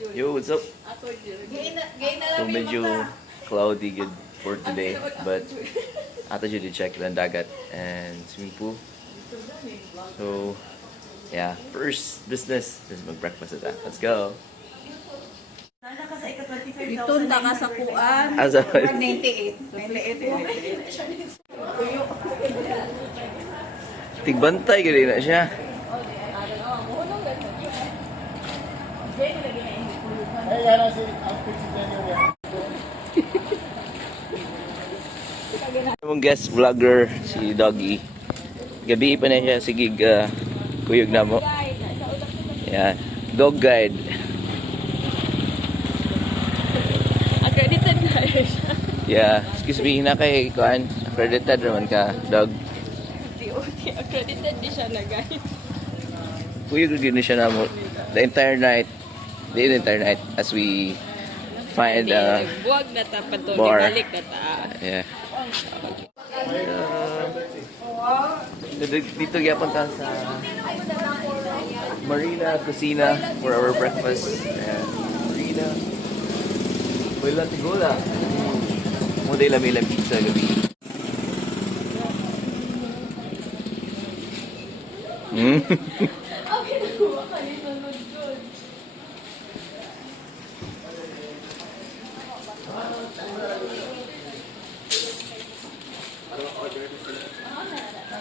Yo, what's up? So medyo cloudy good for today, but ato dyan to check lang dagat and swimming pool. So, yeah, first business is mag-breakfast at that. Let's go! Ito na ka sa kuan. Asa? 98. Tigbantay ka rin na siya. Yung guest vlogger, si Doggy. Gabi pa na siya, sige, kuyog na mo. Yeah, dog guide. Accredited na siya. Yeah, excuse me, na kay kuan, accredited naman ka, dog. DOT, accredited di siya na guys. Kuyog din na siya na mo. The entire night as we find buwag na ta pa to, bar. balik na ta. Yeah. Dito gyapon ta sa Marina Cucina for our breakfast. And Marina. Wala tigola. Mo day lami pizza gabi.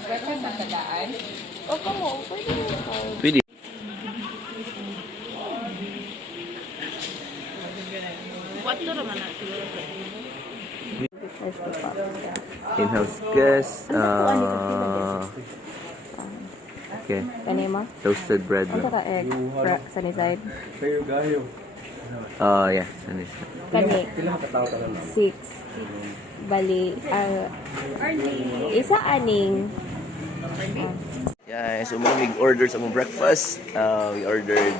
Breakfast ang tadaan. O kamo, pwede mo. Pwede. Wato naman na siguro. In-house guest. Okay. Kanima? Toasted bread. Ano ka egg? Sunny side? Yeah. Sunny side. Kani? 6. Bali, isa aning. Yeah, so we ordered some breakfast. We ordered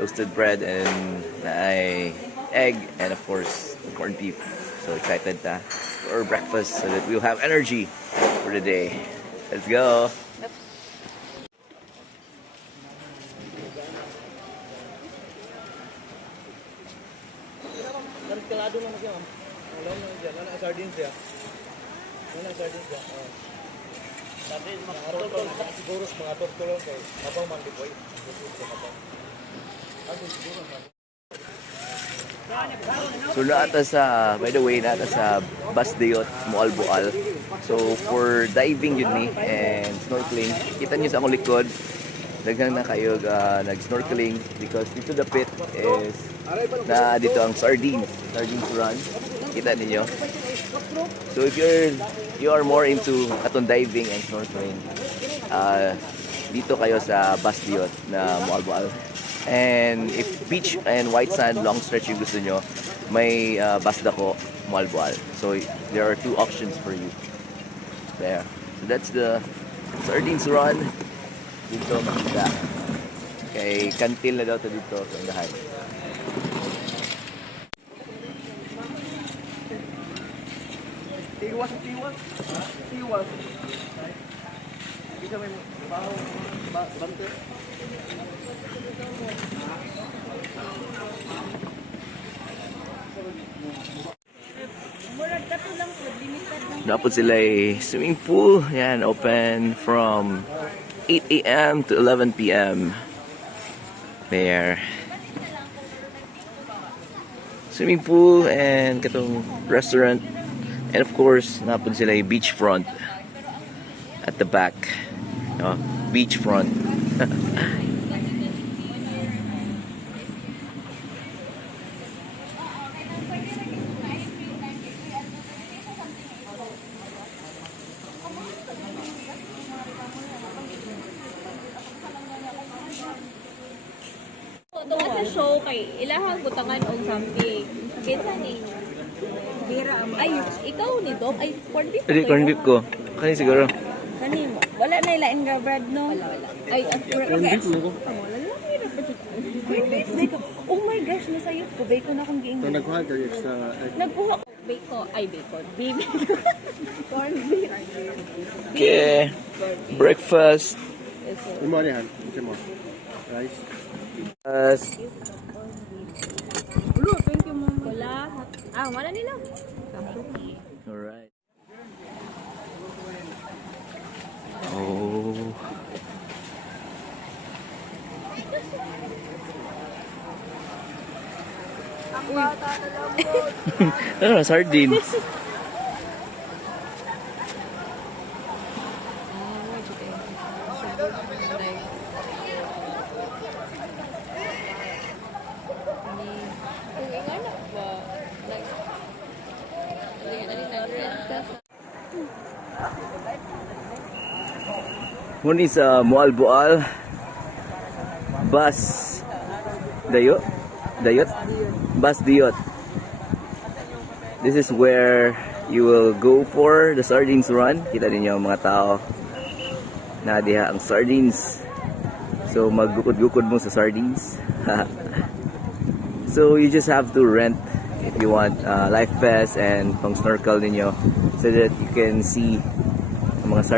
toasted bread and egg and of course corned beef. So excited for our breakfast so that we'll have energy for the day. Let's go. Sardines ya. Mana sardines ya? Sardines siguro mga tortolong kay habang man dipoy. So naata sa, by the way, naata sa Basdeyot, Moalboal. So for diving yun ni and snorkeling, kita niyo sa akong likod, daghang na kayo nag-snorkeling because dito the pit is na dito ang sardines run. Kita niyo. So if you are more into atong diving and snorkeling, dito kayo sa Basdeyot na Moalboal. And if beach and white sand long stretch yung gusto nyo, may Basdako Moalboal. So there are two options for you there. So that's the sardines run. Dito makita. Kay kantil na daw to dito sa lahat. Tiwas. Bisa may bante. Dapat sila swimming pool. Yan, open from 8 a.m. to 11 p.m. There. Swimming pool and katong restaurant. And of course, napun sila beachfront at the back. No? Beachfront. Ito nga sa show kay ilahang butangan o something. Kinsa ning Bira ay ikaw ni Dom ay corned beef. Hindi, corned beef ko. Kani siguro. Kani mo. Wala na ilain nga bread no. Wala. Ay corned beef mo ko. Corned beef dito. Oh my gosh, nasayop ko bacon akong giing. So nagkuha ka extra egg. Nagkuha ko bacon ay bacon. Beef. Corned beef. Okay. Breakfast. Imo rihan, mo. Rice. Ah, wala nila. Alright. Oh. Ano, sardines. Muna sa Moalboal Bus Dayot Bus Diyot. This is where you will go for the sardines run. Kita ninyo ang mga tao na diha ang sardines. So maggukod-gukod mo sa sardines. So you just have to rent if you want life vest and pang snorkel ninyo so that you can see ang mga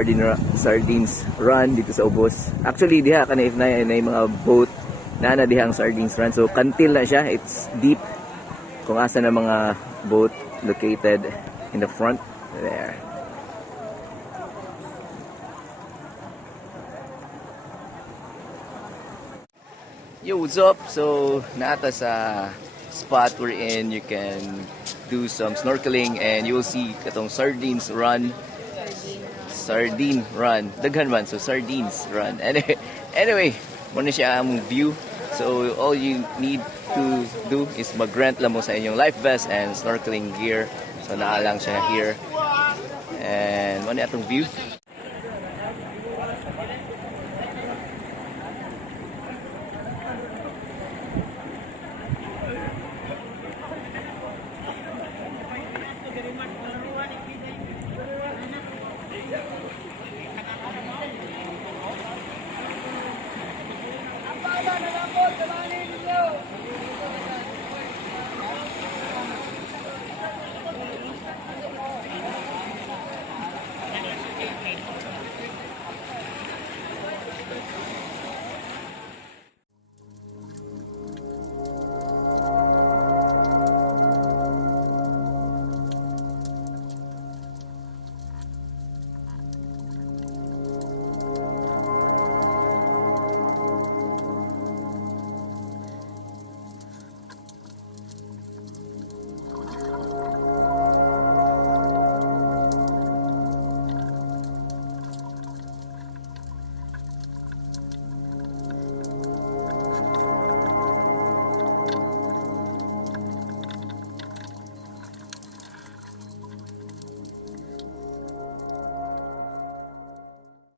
sardines run dito sa ubos. Actually diha kana if na mga boat na diha ang sardines run. So kantil na siya, it's deep kung asa na mga boat located in the front there. Yo, what's up? So naata sa spot we're in, you can do some snorkeling and you will see katong sardines run. Sardine run. Daghan man, so sardines run. Anyway, muna siya ang view. So all you need to do is mag-rent lang mo sa inyong life vest and snorkeling gear. So naalang siya here. And muna atong view.